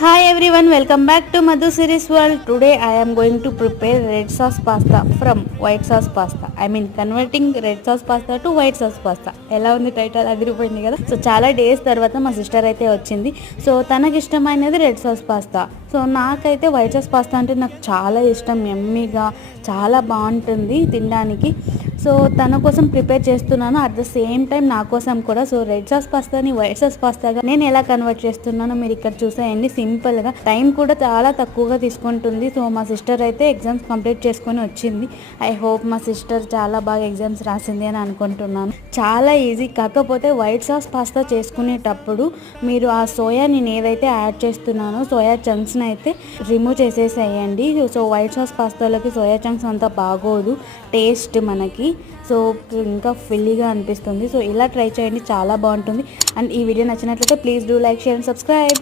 Hi everyone, welcome back to Madhu Series World. Today I am going to prepare red sauce pasta from white sauce pasta. I mean converting red sauce pasta to white sauce pasta. ఎలా ఉంది title అదిరిపోయింది కదా. So చాలా days తర్వాత మా sister అయితే వచ్చింది. So తనకి ఇష్టమైనది రెడ్ సాస్ పాస్తా. సో నాకైతే వైట్ సాస్ పాస్తా అంటే నాకు చాలా ఇష్టం, ఎమ్మీగా చాలా బాగుంటుంది తినడానికి. సో తన కోసం ప్రిపేర్ చేస్తున్నాను, అట్ ద సేమ్ టైం నా కోసం కూడా. సో రెడ్ సాస్ పాస్తాని వైట్ సాస్ పాస్తాగా నేను ఎలా కన్వర్ట్ చేస్తున్నానో మీరు ఇక్కడ చూసేయండి. సింపుల్గా టైం కూడా చాలా తక్కువగా తీసుకుంటుంది. సో మా సిస్టర్ అయితే ఎగ్జామ్స్ కంప్లీట్ చేసుకొని వచ్చింది. ఐ హోప్ మా సిస్టర్ చాలా బాగా ఎగ్జామ్స్ రాసింది అని అనుకుంటున్నాను. చాలా ఈజీ, కాకపోతే వైట్ సాస్ పాస్తా చేసుకునేటప్పుడు మీరు ఆ సోయా నేను ఏదైతే యాడ్ చేస్తున్నానో సోయా చంక్స్ని అయితే రిమూవ్ చేసేసేయండి. సో వైట్ సాస్ పాస్తాలోకి సోయా చంక్స్ అంతా బాగోదు టేస్ట్ మనకి. సో ఇంకా ఫిల్లీగా అనిపిస్తుంది. సో ఇలా ట్రై చేయండి, చాలా బాగుంటుంది. అండ్ ఈ వీడియో నచ్చినట్లయితే please do like, share and subscribe.